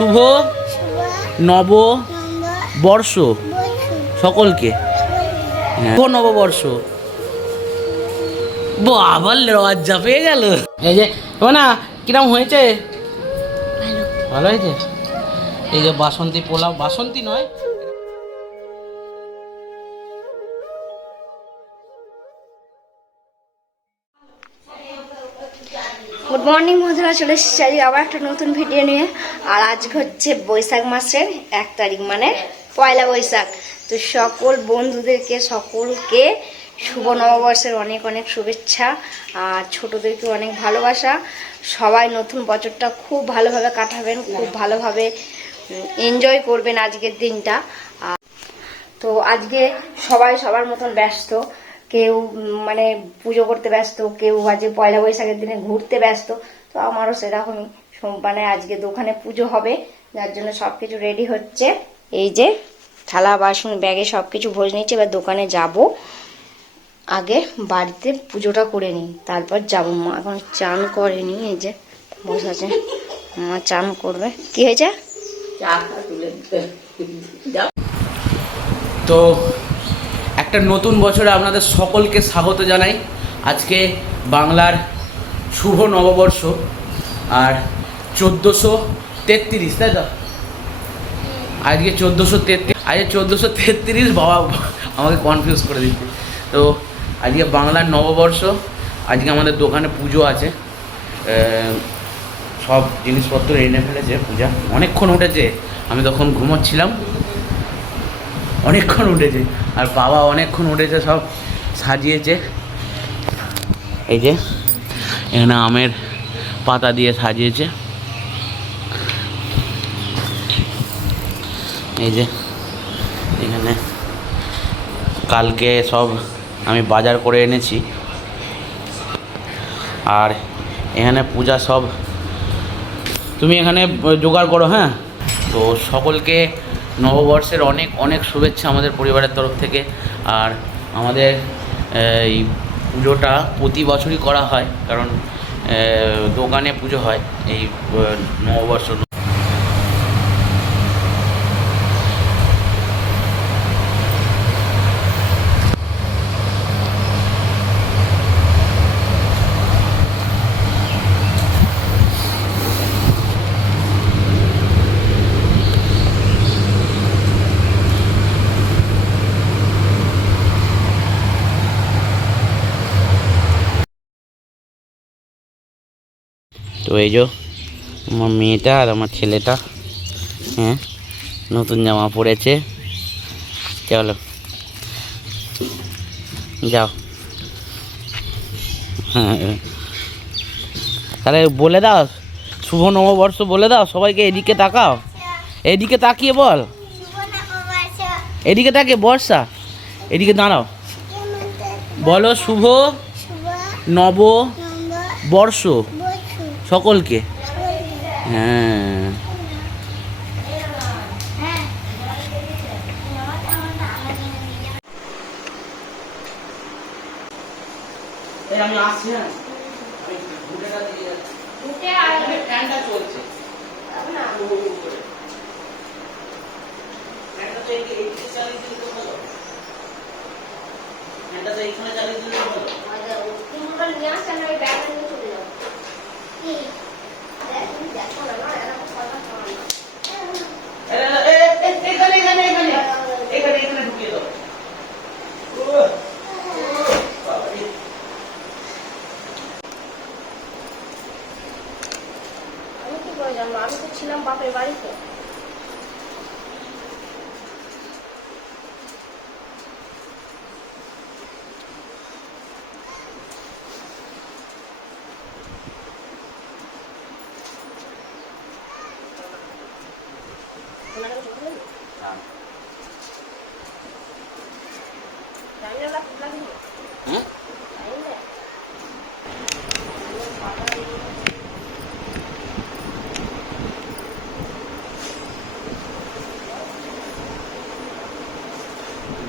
শুভ নববর্ষ সকলকে। শুভ নববর্ষ। বাবা লজ্জা পেয়ে গেল। এই যে না কিরম হয়েছে? ভালো হয়েছে। এই যে বাসন্তী পোলাও, বাসন্তী নয়, গুড মর্নিং বন্ধুরা, চলে এসেছি আজকে আবার একটা নতুন ভিডিও নিয়ে। আর আজকে হচ্ছে বৈশাখ মাসের 1 তারিখ, মানে পয়লা বৈশাখ। তো সকল বন্ধুদেরকে সকলকে শুভ নববর্ষের অনেক অনেক শুভেচ্ছা, আর ছোটদেরকে অনেক ভালোবাসা। সবাই নতুন বছরটা খুব ভালোভাবে কাটাবেন, খুব ভালোভাবে এনজয় করবেন আজকের দিনটা। তো আজকে সবাই সবার মতন ব্যস্ত, কেউ মানে পুজো করতে ব্যস্ত, কেউ আজকে পয়লা বৈশাখের দিনে ঘুরতে ব্যস্ত। তো আমারও সেরকমই, মানে আজকে দোকানে পুজো হবে, যার জন্য সবকিছু রেডি হচ্ছে। এই যে থালা বাসন ব্যাগে সবকিছু ভরে নিচ্ছে, এবার দোকানে যাব। আগে বাড়িতে পুজোটা করে নিই, তারপর যাবো। মা এখন চান করেনি, এই যে বসে আছে, মা চান করবে। কি হয়েছে? তো একটা নতুন বছরে আপনাদের সকলকে স্বাগত জানাই। আজকে বাংলার শুভ নববর্ষ, আর 1433, তাই তো? আজকে 1433, আজকে 1433। বাবা আমাকে কনফিউজ করে দিচ্ছে। তো আজকে বাংলার নববর্ষ, আজকে আমাদের দোকানে পুজো আছে। সব জিনিসপত্র এনে ফেলেছে, পূজা অনেকক্ষণ উঠেছে, আমি তখন ঘুমোচ্ছিলাম, অনেকক্ষণ উঠেছে। আর বাবা অনেকক্ষণ উঠেছে, সব সাজিয়েছে। এই যে এখানে আমের পাতা দিয়ে সাজিয়েছে। এই যে এখানে কালকে সব আমি বাজার করে এনেছি। আর এখানে পূজা সব তুমি এখানে জোগাড় করো। হ্যাঁ, তো সকলকে নববর্ষের অনেক অনেক শুভেচ্ছা আমাদের পরিবারের তরফ থেকে। আর আমাদের এই পুজোটা প্রতি বছরই করা হয়, কারণ দোকানে পুজো হয় এই নববর্ষ। তো এই যে আমার মেয়েটা আর আমার ছেলেটা, হ্যাঁ, নতুন জামা পরেছে। চলো যাও। হ্যাঁ, তাহলে বলে দাও শুভ নববর্ষ বলে দাও সবাইকে। এদিকে তাকাও, এদিকে তাকিয়ে বল, এদিকে তাকিয়ে। বর্ষা, এদিকে দাঁড়াও, বলো শুভ নববর্ষ সকলকে। হ্যাঁ, আমি আসছি। হ্যাঁ, ফ্যানটা চলছে, ফ্যানটা তো এইদিকে চালিয়ে দিলে ভালো, ফ্যানটা তো এইখানে চালিয়ে দিলে ভালো। নিয়ে আসছে না, ব্যাগটা নিয়ে চলে যাও। এখানে ঢুকিয়ে দাও। আমি কি করে জানবো? আমি তো ছিলাম বাপের বাড়িতে।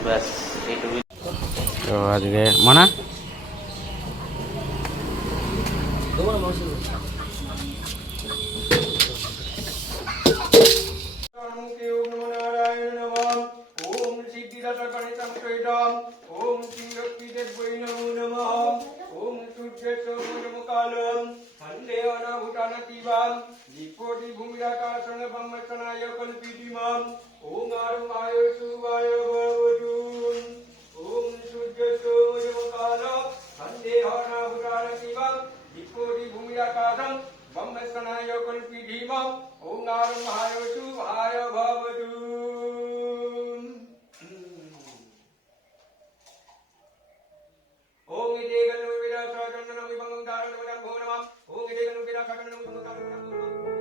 ব্যাস এইটুকুই। তো আজকে মানা सूर्यसोमुकालं हन्ते अनाभूतानतीवां दीपोति भूमिराकाशं ब्रह्मचनाय कल्पितिमाम् ॐ आरुवाय सुवाय भवतु ॐ सूर्यसोमुकालं हन्ते अनाभूतानतीवां दीपोति भूमिराकाशं ब्रह्मचनाय कल्पितिमाम् ॐ आरुवाय सुवाय भवतु ओम इति गणो विरासचंदनं विभंगं धारणं भो नमः ओम इति गणो विरासचंदनं विभंगं धारणं भो नमः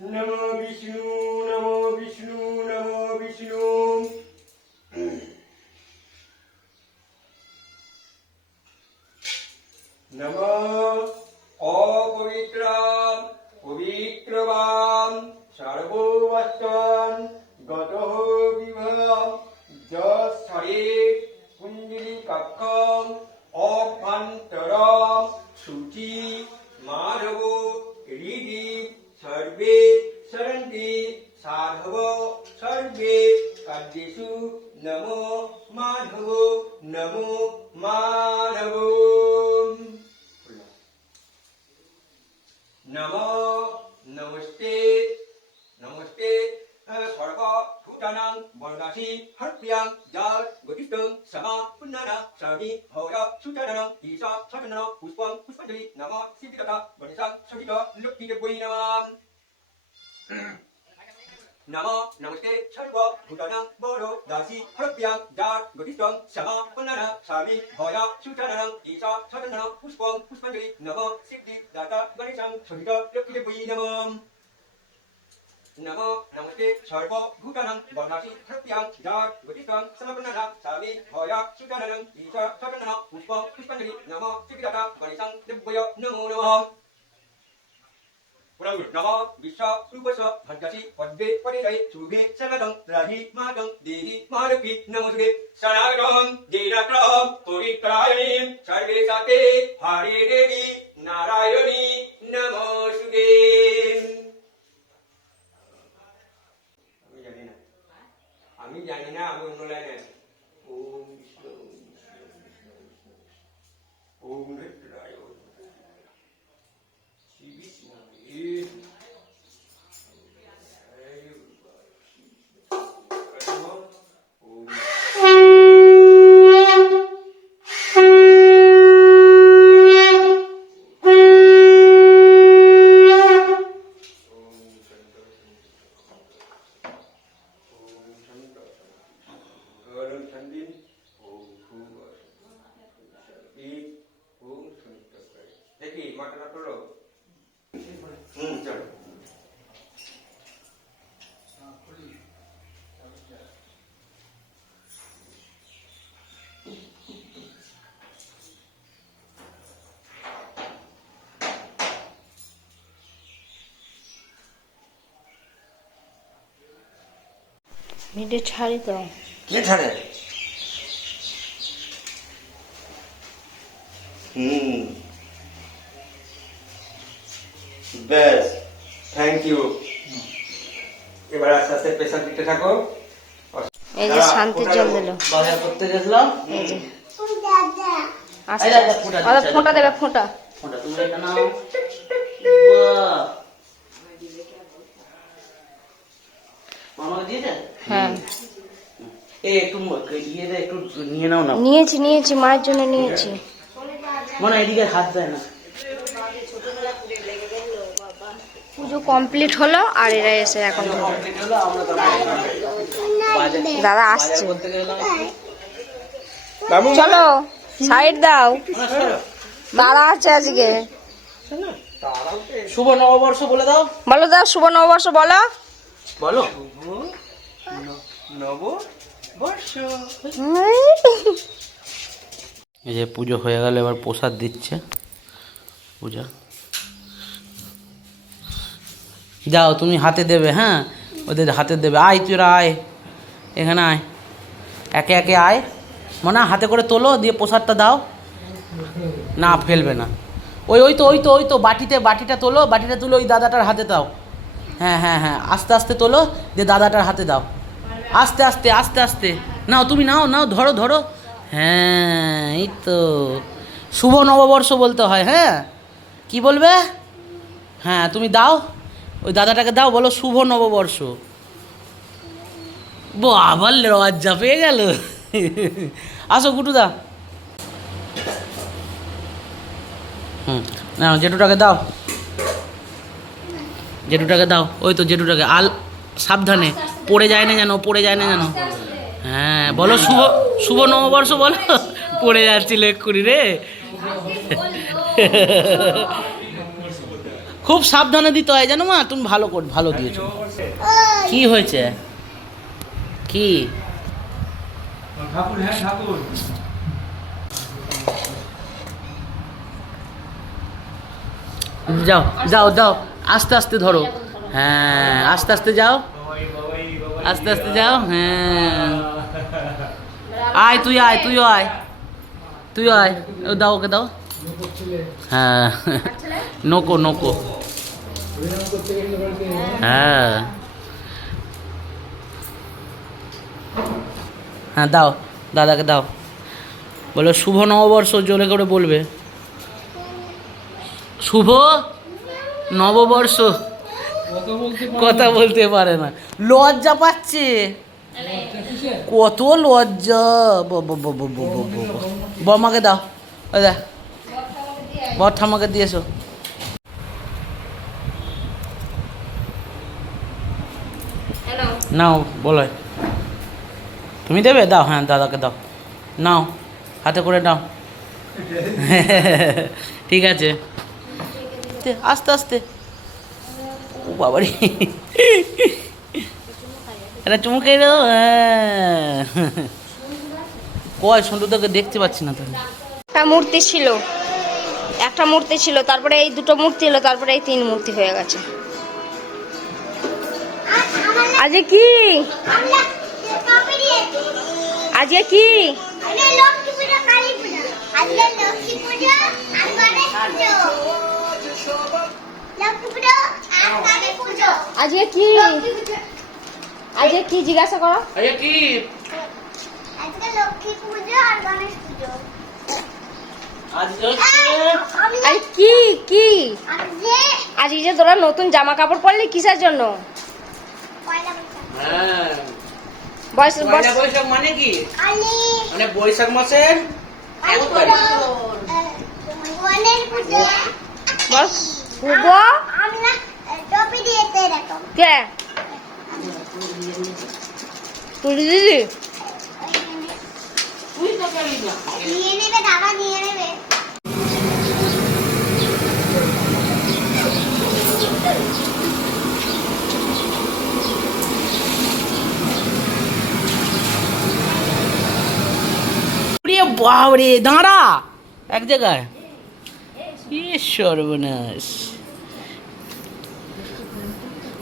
नमो विष्णु नमो विष्णु नमो विष्णु नमो अपवित्रां पवित्रवां सर्ववस्तान् गतः विभवं जस्हरे कुण्डलिकक्षम् अभ्यन्तरं शुचि माधवो हृदि सर्वे सरन्ति साधव सर्वे काद्येषु नमो माधव नमो माधव नमो नमस्ते नमस्ते सर्वभूतानां वर्णासि हर्प्रियां जात् गतिष्ठं समा पुन्नना सर्वे भौर सुचरणं ईशा सचनं पुष्पं पुष्पाञ्जलि नमः सिद्धिदाता गणेशां सहित लक्ष्मीदेव्यै नमः नमो नमस्ते सर्व भूतानां बोरो दासी हरप्यां दार गतिस्त्वं क्षमा पुनः स्वामी भया सुचरणं ईशा सदनं पुष्पं पुष्पाञ्जलि नमो सिद्धि दाता गणेशं सहित लक्ष्मीदेवी नमः नमो नमस्ते सर्व भूतानां वनासी हरप्यां दार गतिस्त्वं क्षमा पुनः स्वामी भया सुचरणं ईशा सदनं पुष्पं पुष्पाञ्जलि नमो सिद्धि दाता गणेशं देव्य नमो नमः नमो विश्व रूपस्व भद्रसी पद्मे परिणय शुभे सर्वदं राहि मातं देहि महालक्ष्मी नमोस्तुते सनातनं दीनत्रं परित्रायणीं सर्वे साते हरे देवी नारायणी नमोस्तुते আমি জানি না আমি অন্য লাইনে আছি ওম বিষ্ণু ওম নেত্রায় শ্রী বিষ্ণু দেখি মাথাটা তোলো চলো ভিডিও ছাড়ি তো কে ছাড়ে বেশ থ্যাংক ইউ এবার আস্তে আস্তে প্রেশার দিতে থাকো এই যে শান্তির জল দিল বাজার করতে গেছিলাম এই যে এই দেখো ফোঁটা দিচ্ছে। ফোঁটা দেবে ফোঁটা ফোঁটা তুমি এটা নাও বাহ মামা দিয়েছে হ্যাঁ এই একটু ইয়েতে একটু নিয়ে নাও না নিয়েছি মায়ের জন্য নিয়েছি মনে হয় এদিকে হাত দেয় না পুজো কমপ্লিট হলো আর এরা এসে এখন কমপ্লিট হলো আমরা দাদা আসছে বলতে গেলাম চলো সাইড দাও দাদা আছে আজকে শুভ নববর্ষ বলে দাও বলো দাও শুভ নববর্ষ বলো বলো নববর্ষ এই যে পুজো হয়ে গেল এবার প্রসাদ দিচ্ছে পূজা যাও তুমি হাতে দেবে হ্যাঁ ওদের হাতে দেবে আয় তুই আয় এখানে আয় একে একে আয় মনে হাতে করে তোলো দিয়ে প্রসাদটা দাও না ফেলবে না ওই তো বাটিটা তোলো বাটিটা তুলে ওই দাদাটার হাতে দাও হ্যাঁ হ্যাঁ হ্যাঁ আস্তে আস্তে তোলো দিয়ে দাদাটার হাতে দাও আস্তে আস্তে আস্তে আস্তে নাও তুমি নাও ধরো হ্যাঁ এই তো শুভ নববর্ষ বলতে হয় হ্যাঁ কি বলবে হ্যাঁ তুমি দাও ওই দাদাটাকে দাও বলো শুভ নববর্ষ আবার লজ্জা পেয়ে গেল আসো গুটুদা না জেঠুটাকে দাও ওই তো জেঠুটাকে সাবধানে পড়ে যায় না যেন হ্যাঁ বলো শুভ নববর্ষ বলো পড়ে যাচ্ছিল এক্ষুনি রে খুব সাবধানে দিতে হয় জানো মা তুমি ভালো দিয়েছো কি হয়েছে কি ঠাকুর হ্যাঁ ঠাকুর যাও আস্তে আস্তে ধরো হ্যাঁ আস্তে আস্তে যাও হ্যাঁ আয় তুইও আয় দাও ওকে দাও হ্যাঁ নোকো হ্যাঁ দাও দাদাকে দাও বলো শুভ নববর্ষ জোরে করে বলবে শুভ নববর্ষ কথা বলতে পারে না লজ্জা পাচ্ছে কত লজ্জা বমাকে দাও ওই দেখ বর ঠামাকে দিয়েছো নাও বলো, তুমি দেবে? দাও, হ্যাঁ দাদাকে দাও, নাও হাতে করে নাও। ঠিক আছে, আস্তে আস্তে। ও বাবারি, এটা চুমুকে দাও। কয় সন্টুদাকে দেখতে পাচ্ছি না তাহলে। একটা মূর্তি ছিল, একটা মূর্তি ছিল, তারপরে এই দুটো মূর্তি হলো, তারপরে এই 3 মূর্তি হয়ে গেছে। আজকে কি, আজকে কি? আজকে কি, আজকে কি জিজ্ঞাসা করো? আজকে কি? আজকে লক্ষ্মী পুজো আর গণেশ পুজো। আজকে আরে কি কি আজকে যে তোরা নতুন জামা কাপড় পরলি কিসের জন্য? হ্যাঁ, পয়লা বৈশাখ মানে কি? মানে বৈশাখ মাসের বস পুজো কে তুলি দিদি? নিয়ে নেবে দাদা, নিয়ে নেবে। বাবরে, দাঁড়া এক জায়গায়। সর্বনাশ।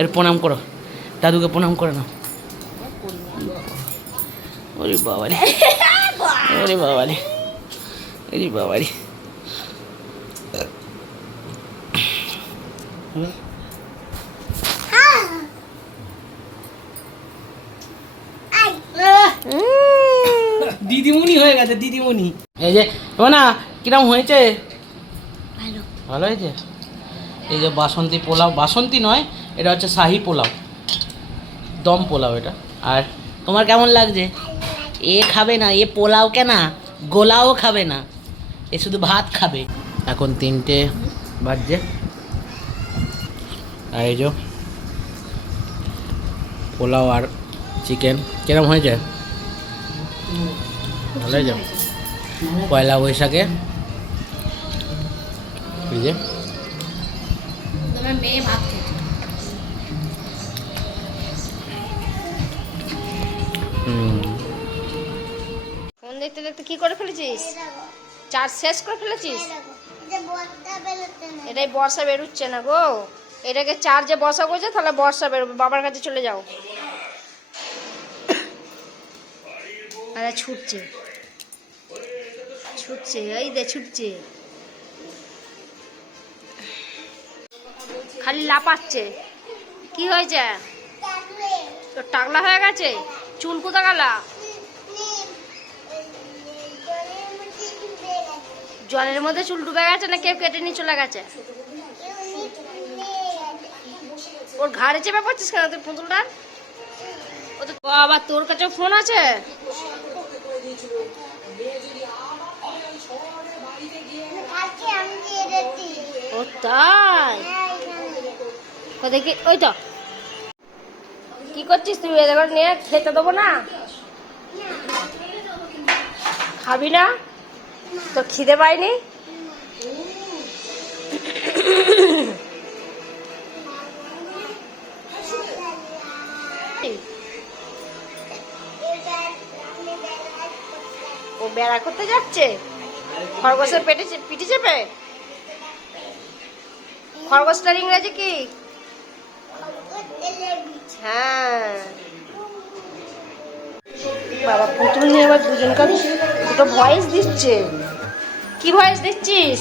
এর প্রণাম করো, দাদুকে প্রণাম করে নাও। ওরে বাবারে, ওরে বাবারে, ওরে বাবারে। দিদিমণি হয়ে গেছে, দিদিমণি। এই যে না, কিরম হয়েছে? ভালো, ভালো হয়েছে। এই যে বাসন্তী পোলাও, বাসন্তী নয়, এটা হচ্ছে শাহি পোলাও, দম পোলাও এটা। আর তোমার কেমন লাগছে? এ খাবে না, এ পোলাও কেনা, গোলাও খাবে না, এ শুধু ভাত খাবে। এখন 3টে বাজছে, আর এই যে পোলাও আর চিকেন। কিরম হয়েছে? ভালো হয়েছে। পয়লা বৈশাখে এই যে তোমার মেয়ে ভাত খেতে। ফোন দেখতে দেখতে কি করে ফেলেছিস? চার্জ শেষ করে ফেলেছিস? এটাই বর্ষা বেরোচ্ছে না গো, এটাকে চার্জে বসা করছে, তাহলে বর্ষা বেরোবে। বাবার কাছে চলে যাও। আরে ছুটছে, ছুটছে, এই দে ছুটছে, খালি লাপাচ্ছে। কি হয়েছে? তোর টাকলা হয়ে গেছে? চুল কোথা গেলা? জলের মধ্যে চুল ডুবে গেছে না কেউ কেটে নিয়ে চলে গেছে? ওর ঘাড়ে চেপে পড়ছিস কেন তুই পুতুলটা? ও তো আবার তোর কাছে ফোন আছে? ও তাই? দেখি, ওই তো কি করছিস তুই? এবার নিয়ে খেতে দেবো না? খাবি না? তো খিদে পাইনি? ও বেড়া করতে যাচ্ছে খরগোশের পিঠে চেপে? খরগোশটার ইংরেজি কি? হ্যাঁ বাবা, পুতুল নিয়ে আবার দুজনকে দুটো ভয়েস দিচ্ছে। কি ভয়েস দিচ্ছিস?